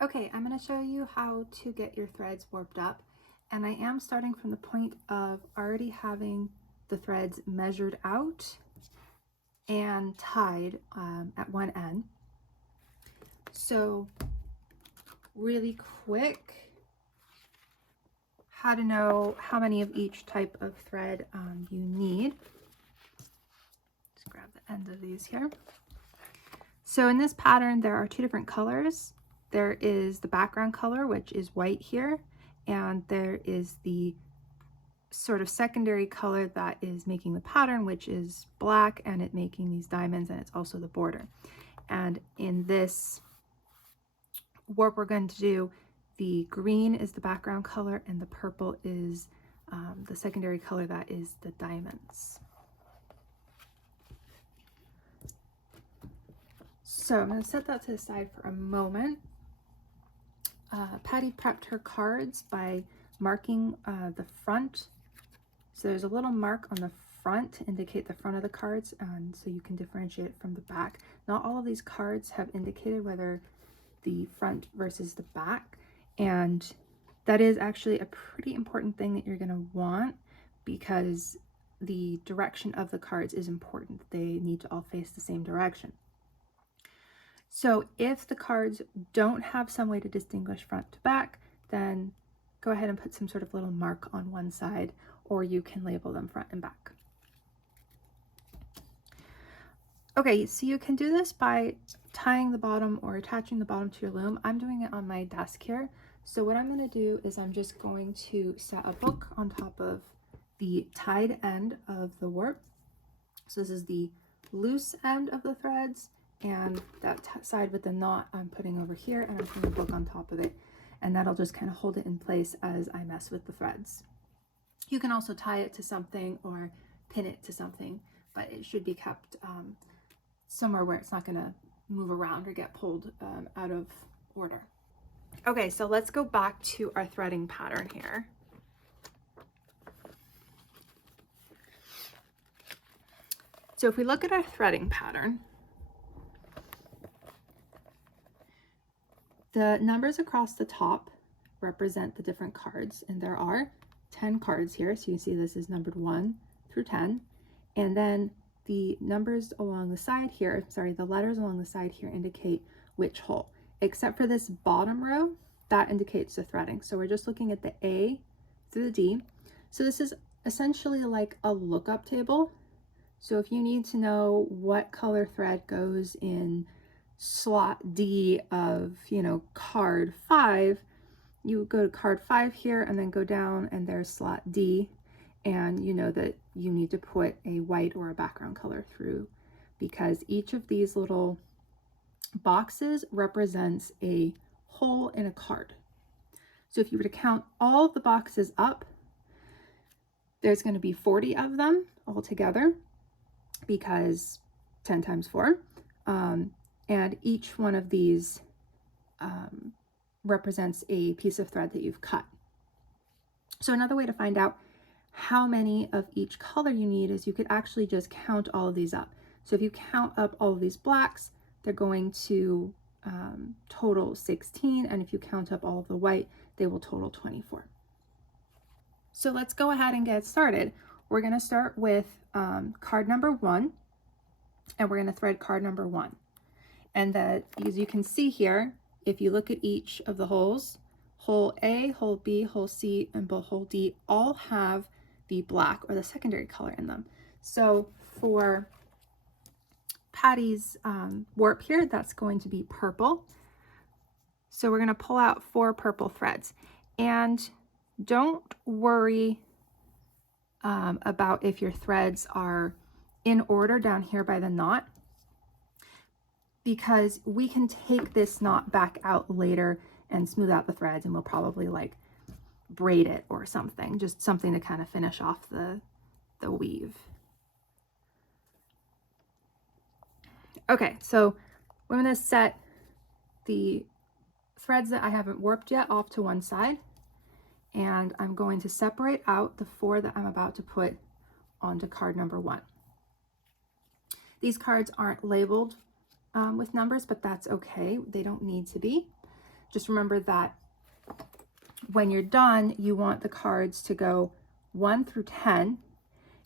Okay, I'm going to show you how to get your threads warped up, and I am starting from the point of already having the threads measured out and tied at one end. So really quick, how to know how many of each type of thread you need. Just grab the end of these here. So in this pattern, there are two different colors. There is the background color, which is white here, and there is the sort of secondary color that is making the pattern, which is black, and it making these diamonds, and it's also the border. And in this warp we're going to do, the green is the background color and the purple is the secondary color that is the diamonds. So I'm going to set that to the side for a moment. Patty prepped her cards by marking the front. So there's a little mark on the front to indicate the front of the cards, and so you can differentiate it from the back. Not all of these cards have indicated whether the front versus the back, and that is actually a pretty important thing that you're going to want, because the direction of the cards is important. They need to all face the same direction. So if the cards don't have some way to distinguish front to back, then go ahead and put some sort of little mark on one side, or you can label them front and back. Okay, so you can do this by tying the bottom or attaching the bottom to your loom. I'm doing it on my desk here. So what I'm going to do is I'm just going to set a book on top of the tied end of the warp. So this is the loose end of the threads, and that side with the knot I'm putting over here, and I'm putting a book on top of it, and that'll just kind of hold it in place as I mess with the threads. You can also tie it to something or pin it to something, but it should be kept somewhere where it's not going to move around or get pulled out of order. Okay, so let's go back to our threading pattern here. So if we look at our threading pattern, the numbers across the top represent the different cards, and there are 10 cards here. So you can see this is numbered 1 through 10, and then the numbers along the side here, sorry, the letters along the side here indicate which hole, except for this bottom row, that indicates the threading. So we're just looking at the A through the D. So this is essentially like a lookup table. So if you need to know what color thread goes in slot D of, card 5, you go to card 5 here and then go down, and there's slot D, and you know that you need to put a white or a background color through, because each of these little boxes represents a hole in a card. So if you were to count all the boxes up, there's going to be 40 of them altogether, because 10 times 4, and each one of these represents a piece of thread that you've cut. So another way to find out how many of each color you need is you could actually just count all of these up. So if you count up all of these blacks, they're going to total 16, and if you count up all of the white, they will total 24. So let's go ahead and get started. We're going to start with card number 1, and we're going to thread card number 1. And that, as you can see here, if you look at each of the holes, hole A, hole B, hole C, and hole D all have the black or the secondary color in them. So for Patty's warp here, that's going to be purple. So we're going to pull out 4 purple threads. And don't worry about if your threads are in order down here by the knot, because we can take this knot back out later and smooth out the threads, and we'll probably like braid it or something, just something to kind of finish off the weave. Okay, so I'm going to set the threads that I haven't warped yet off to one side, and I'm going to separate out the 4 that I'm about to put onto card number 1. These cards aren't labeled with numbers, but that's okay. They don't need to be. Just remember that when you're done, you want the cards to go 1 through 10,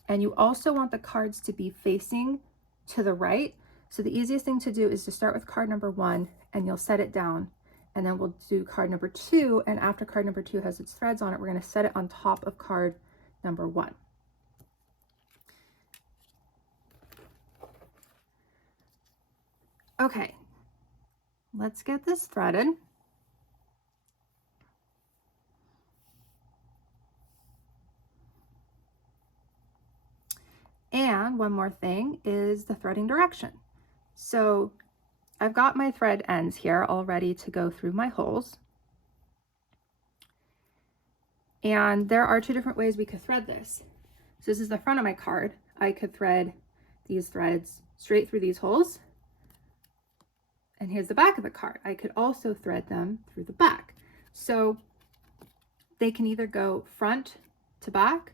and you also want the cards to be facing to the right. So the easiest thing to do is to start with card number 1, and you'll set it down, and then we'll do card number 2, and after card number 2 has its threads on it, we're going to set it on top of card number 1. Okay, let's get this threaded. And one more thing is the threading direction. So I've got my thread ends here all ready to go through my holes. And there are 2 different ways we could thread this. So this is the front of my card. I could thread these threads straight through these holes. And here's the back of the card. I could also thread them through the back. So they can either go front to back,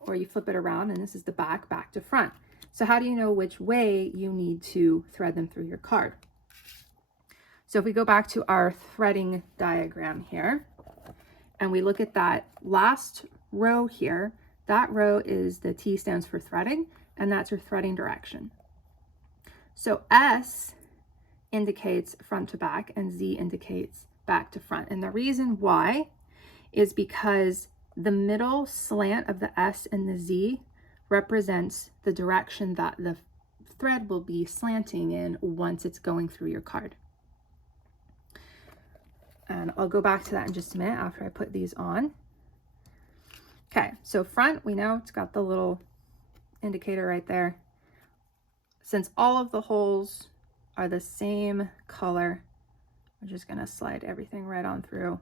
or you flip it around and this is the back to front. So how do you know which way you need to thread them through your card? So if we go back to our threading diagram here, and we look at that last row here, that row is the T stands for threading, and that's your threading direction. So S indicates front to back and Z indicates back to front. And the reason why is because the middle slant of the S and the Z represents the direction that the thread will be slanting in once it's going through your card. And I'll go back to that in just a minute after I put these on. Okay, so front, we know it's got the little indicator right there. Since all of the holes are the same color, we're just gonna slide everything right on through.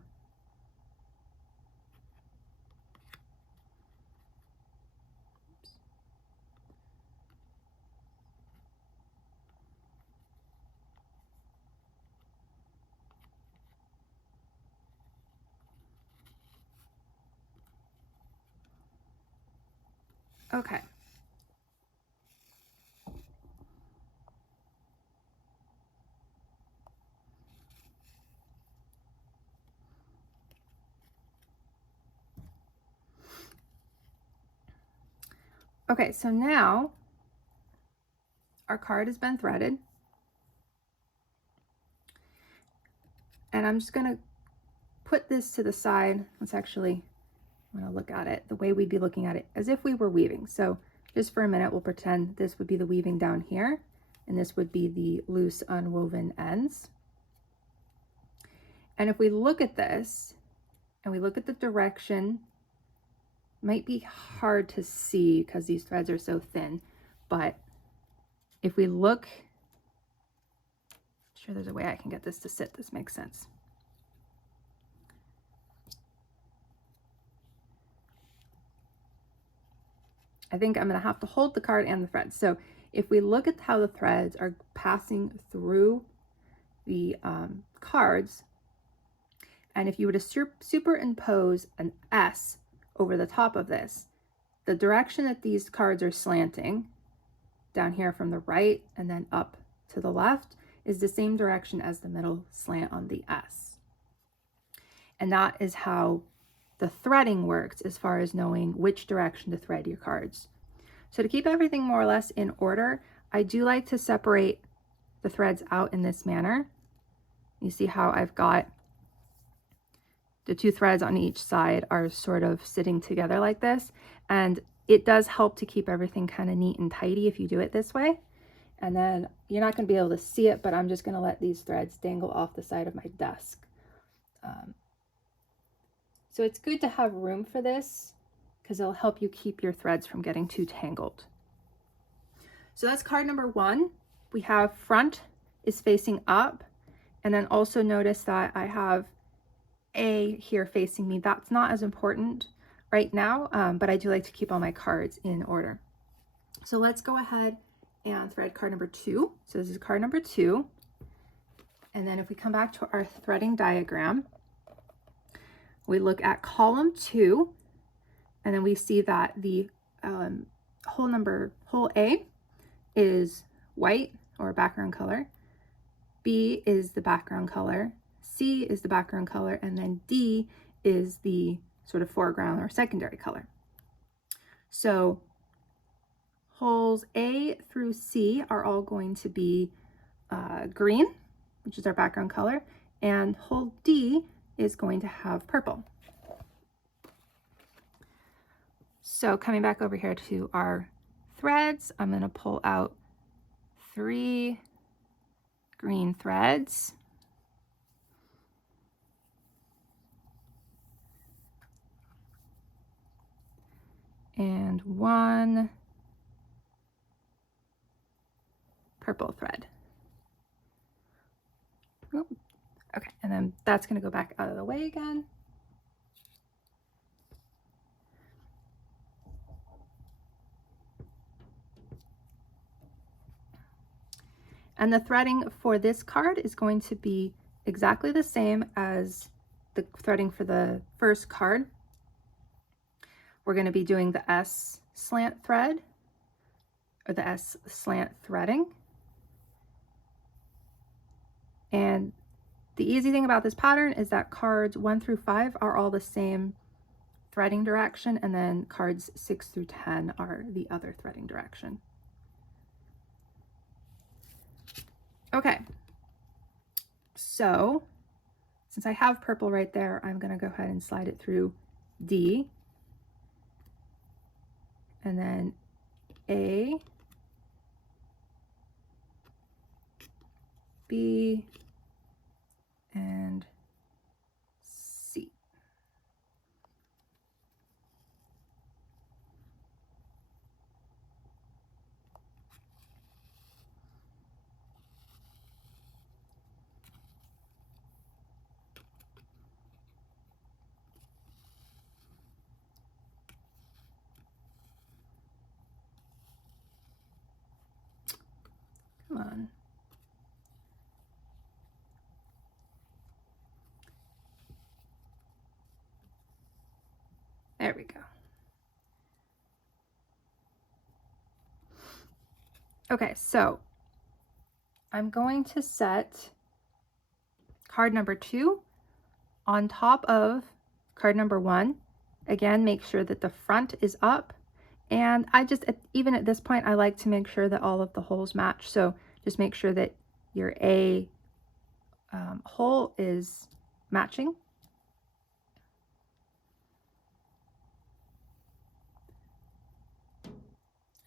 Okay. Okay, so now our card has been threaded. And I'm just gonna put this to the side. Let's actually, I'm gonna look at it the way we'd be looking at it, as if we were weaving. So just for a minute, we'll pretend this would be the weaving down here, and this would be the loose unwoven ends. And if we look at this, and we look at the direction, might be hard to see because these threads are so thin, but if we look, I'm sure there's a way I can get this to sit, this makes sense. I think I'm gonna have to hold the card and the threads. So if we look at how the threads are passing through the cards, and if you were to superimpose an S over the top of this, the direction that these cards are slanting down here from the right and then up to the left is the same direction as the middle slant on the S. And that is how the threading works as far as knowing which direction to thread your cards. So to keep everything more or less in order, I do like to separate the threads out in this manner. You see how I've got the 2 threads on each side are sort of sitting together like this, and it does help to keep everything kind of neat and tidy if you do it this way. And then you're not going to be able to see it, but I'm just going to let these threads dangle off the side of my desk. So it's good to have room for this because it'll help you keep your threads from getting too tangled. So that's card number 1. We have front is facing up, and then also notice that I have A here facing me. That's not as important right now, but I do like to keep all my cards in order. So let's go ahead and thread card number 2. So this is card number 2. And then if we come back to our threading diagram, we look at column 2, and then we see that the hole A is white or background color. B is the background color. C is the background color, and then D is the sort of foreground or secondary color. So holes A through C are all going to be green, which is our background color, and hole D is going to have purple. So coming back over here to our threads, I'm going to pull out 3 green threads. And 1 purple thread. Oop. Okay, and then that's going to go back out of the way again. And the threading for this card is going to be exactly the same as the threading for the first card. We're going to be doing the S slant thread, or the S slant threading. And the easy thing about this pattern is that cards 1 through 5 are all the same threading direction, and then cards 6 through 10 are the other threading direction. Okay, so since I have purple right there, I'm going to go ahead and slide it through D, and then A, B, and C. Come on. There we go. Okay, so I'm going to set card number 2 on top of card number 1. Again, make sure that the front is up. And I just, even at this point, I like to make sure that all of the holes match. So just make sure that your A hole is matching.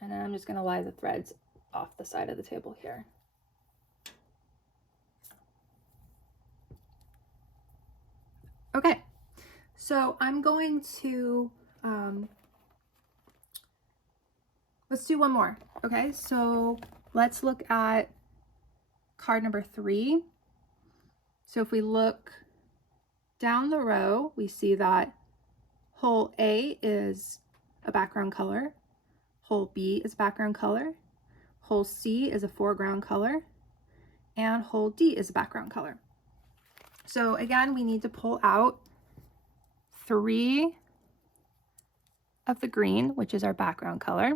And then I'm just going to lie the threads off the side of the table here. Okay, so I'm going to, let's do one more. Okay, so let's look at card number 3. So if we look down the row, we see that hole A is a background color, hole B is background color, hole C is a foreground color, and hole D is a background color. So again, we need to pull out 3 of the green, which is our background color,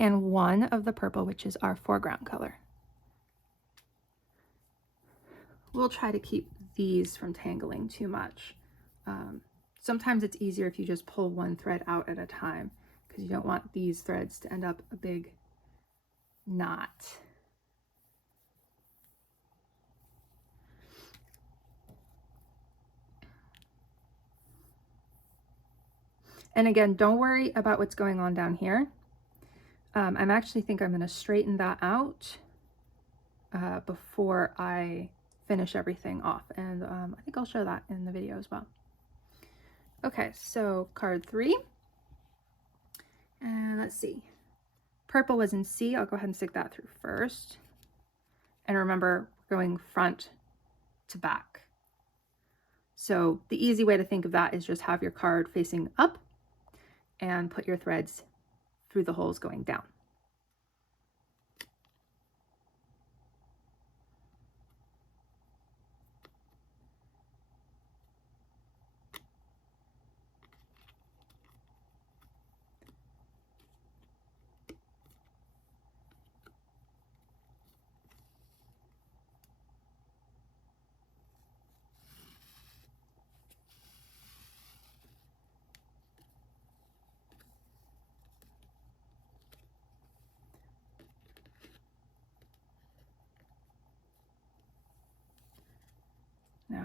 and 1 of the purple, which is our foreground color. We'll try to keep these from tangling too much. Sometimes it's easier if you just pull one thread out at a time, because you don't want these threads to end up a big knot. And again, don't worry about what's going on down here. I'm actually think I'm going to straighten that out before I finish everything off, and I think I'll show that in the video as well. Okay, so card 3, and let's see, purple was in C. I'll go ahead and stick that through first, and remember, we're going front to back. So the easy way to think of that is just have your card facing up and put your threads through the holes going down.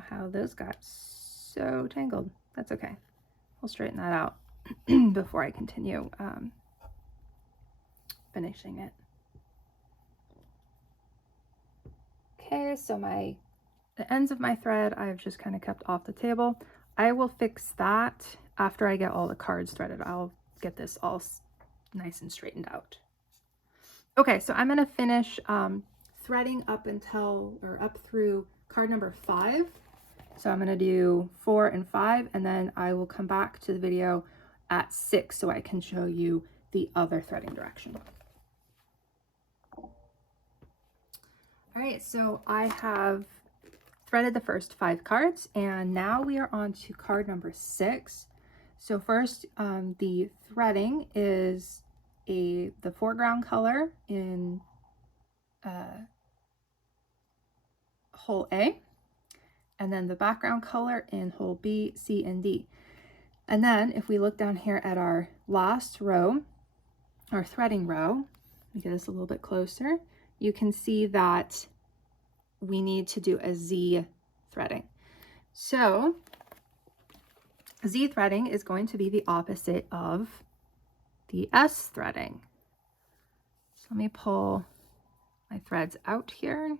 how those got so tangled. That's okay. We'll straighten that out before I continue finishing it. Okay, so the ends of my thread I've just kind of kept off the table. I will fix that after I get all the cards threaded. I'll get this all nice and straightened out. Okay, so I'm going to finish threading up through card number 5. So I'm going to do 4 and 5, and then I will come back to the video at 6 so I can show you the other threading direction. All right, so I have threaded the first 5 cards, and now we are on to card number 6. So first, the threading is the foreground color in hole A, and then the background color in hole B, C, and D. And then if we look down here at our last row, our threading row, let me get this a little bit closer, you can see that we need to do a Z threading. So Z threading is going to be the opposite of the S threading. So let me pull my threads out here.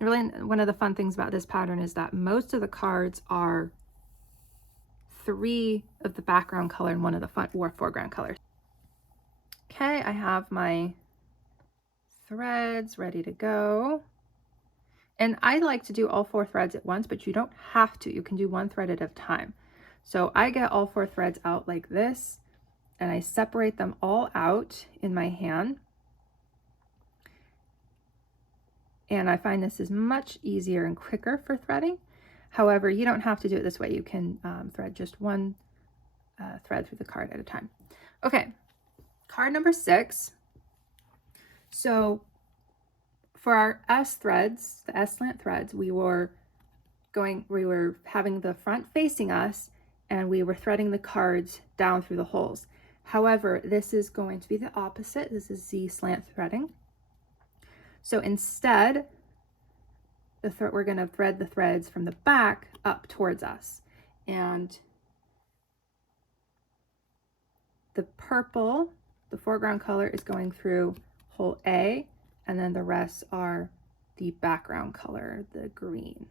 And really, one of the fun things about this pattern is that most of the cards are 3 of the background color and 1 of the foreground colors. Okay, I have my threads ready to go. And I like to do all 4 threads at once, but you don't have to. You can do 1 thread at a time. So I get all 4 threads out like this, and I separate them all out in my hand. And I find this is much easier and quicker for threading. However, you don't have to do it this way. You can thread just 1 thread through the card at a time. Okay, card number 6. So for our S threads, the S slant threads, we were having the front facing us, and we were threading the cards down through the holes. However, this is going to be the opposite. This is Z slant threading. So instead, we're going to thread the threads from the back up towards us. And the purple, the foreground color, is going through hole A, and then the rest are the background color, the green.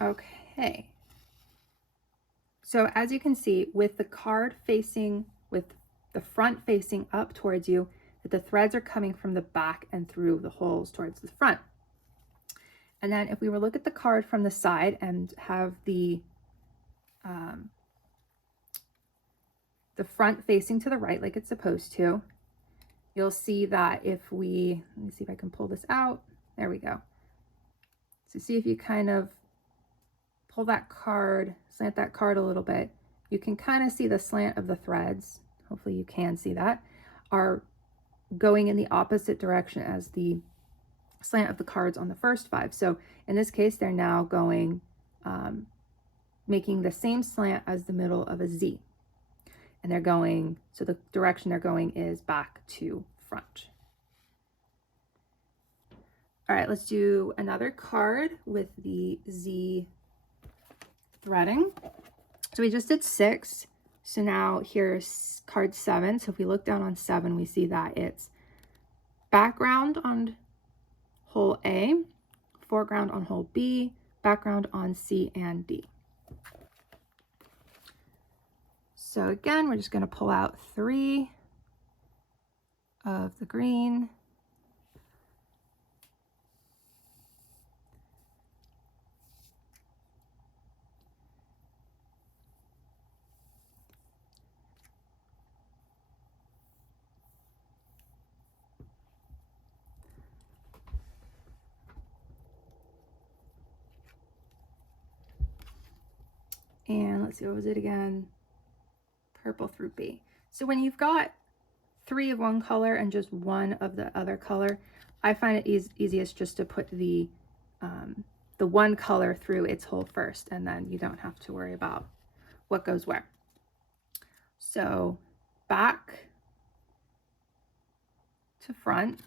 Okay, so as you can see, with the card facing, with the front facing up towards you, that the threads are coming from the back and through the holes towards the front. And then if we were to look at the card from the side and have the front facing to the right like it's supposed to, you'll see that if let me see if I can pull this out. There we go. So see if you kind of pull that card, slant that card a little bit, you can kind of see the slant of the threads, hopefully you can see that, are going in the opposite direction as the slant of the cards on the first 5. So in this case, they're now going, making the same slant as the middle of a Z. And they're going, so the direction they're going is back to front. All right, let's do another card with the Z threading. So we just did 6. So now here's card 7. So if we look down on 7, we see that it's background on hole A, foreground on hole B, background on C and D. So again, we're just going to pull out 3 of the green. And let's see, what was it again? Purple through B. So when you've got 3 of one color and just 1 of the other color, I find it easiest just to put the one color through its hole first, and then you don't have to worry about what goes where. So back to front.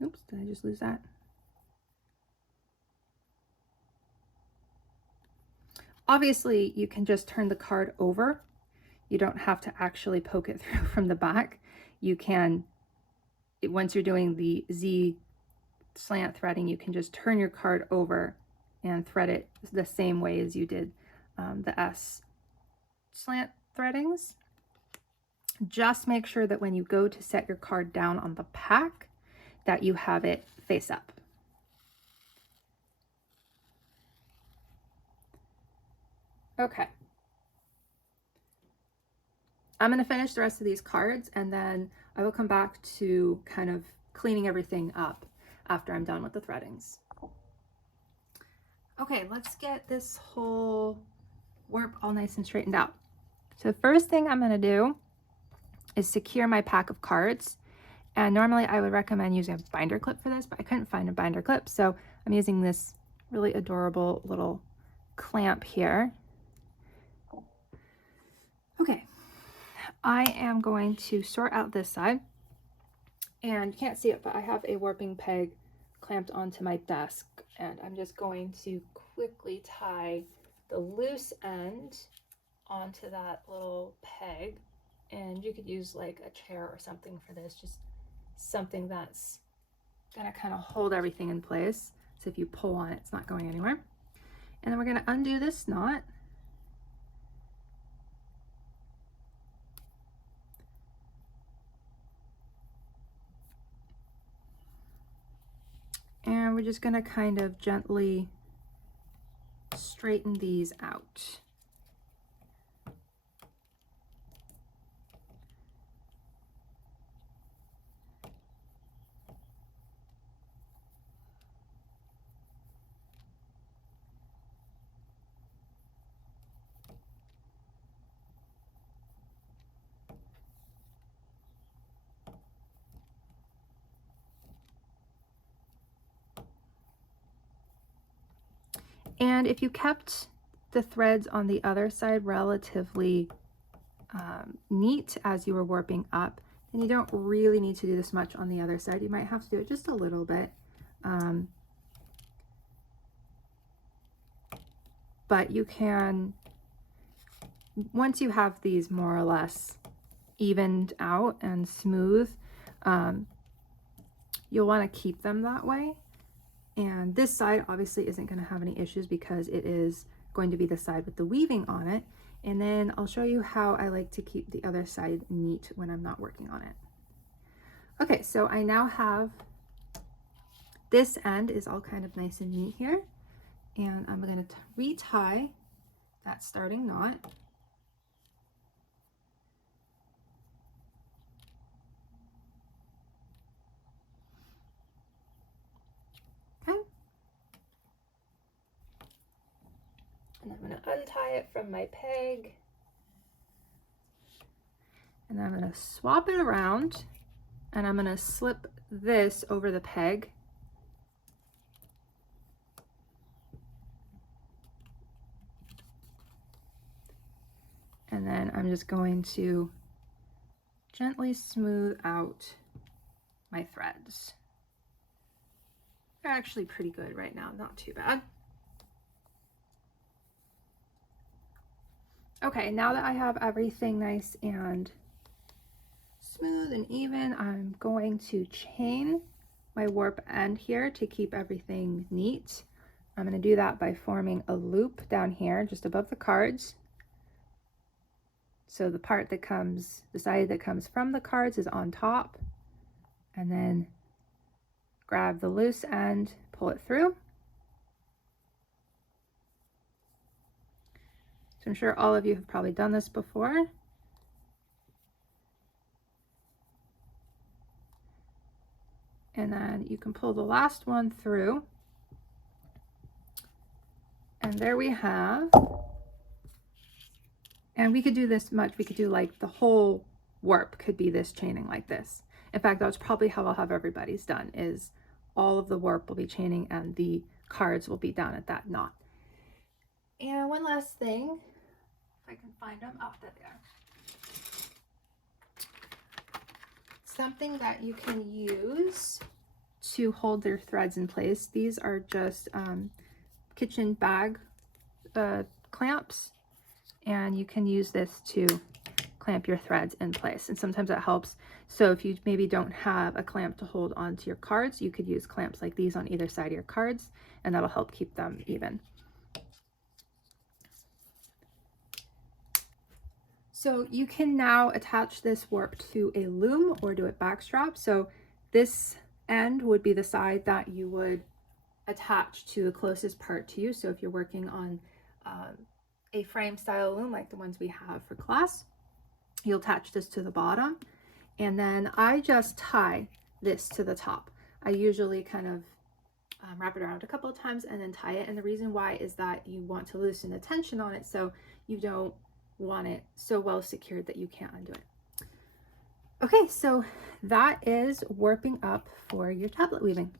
Oops, did I just lose that? Obviously, you can just turn the card over. You don't have to actually poke it through from the back. You can, once you're doing the Z slant threading, you can just turn your card over and thread it the same way as you did the S slant threadings. Just make sure that when you go to set your card down on the pack, that you have it face up. Okay. I'm going to finish the rest of these cards, and then I will come back to kind of cleaning everything up after I'm done with the threadings. Okay, let's get this whole warp all nice and straightened out. So the first thing I'm going to do is secure my pack of cards. And normally I would recommend using a binder clip for this, but I couldn't find a binder clip. So I'm using this really adorable little clamp here. Okay, I am going to sort out this side. And you can't see it, but I have a warping peg clamped onto my desk. And I'm just going to quickly tie the loose end onto that little peg. And you could use like a chair or something for this, just something that's gonna kind of hold everything in place. So if you pull on it, it's not going anywhere. And then we're gonna undo this knot. And we're just gonna kind of gently straighten these out. And if you kept the threads on the other side relatively neat as you were warping up, then you don't really need to do this much on the other side. You might have to do it just a little bit. But you can, once you have these more or less evened out and smooth, you'll want to keep them that way. And this side obviously isn't going to have any issues because it is going to be the side with the weaving on it. And then I'll show you how I like to keep the other side neat when I'm not working on it. Okay, so I now have this end is all kind of nice and neat here. And I'm going to retie that starting knot. And I'm going to untie it from my peg. And I'm going to swap it around, and I'm going to slip this over the peg. And then I'm just going to gently smooth out my threads. They're actually pretty good right now, not too bad. Okay, now that I have everything nice and smooth and even, I'm going to chain my warp end here to keep everything neat. I'm going to do that by forming a loop down here just above the cards. So the part that comes, the side that comes from the cards is on top, and then grab the loose end, pull it through. So I'm sure all of you have probably done this before. And then you can pull the last one through. And there we have, and we could do this much, we could do like the whole warp could be this chaining like this. In fact, that's probably how I'll have everybody's done, is all of the warp will be chaining and the cards will be down at that knot. And one last thing, if I can find them, oh, there they are. Something that you can use to hold their threads in place. These are just kitchen bag clamps, and you can use this to clamp your threads in place, and sometimes that helps. So if you maybe don't have a clamp to hold onto your cards, you could use clamps like these on either side of your cards, and that'll help keep them even. So you can now attach this warp to a loom or do it backstrap. So this end would be the side that you would attach to the closest part to you. So if you're working on a frame style loom like the ones we have for class, you'll attach this to the bottom, and then I just tie this to the top. I usually kind of wrap it around a couple of times and then tie it, and the reason why is that you want to loosen the tension on it, so you don't want it so well secured that you can't undo it. Okay, so that is warping up for your tablet weaving.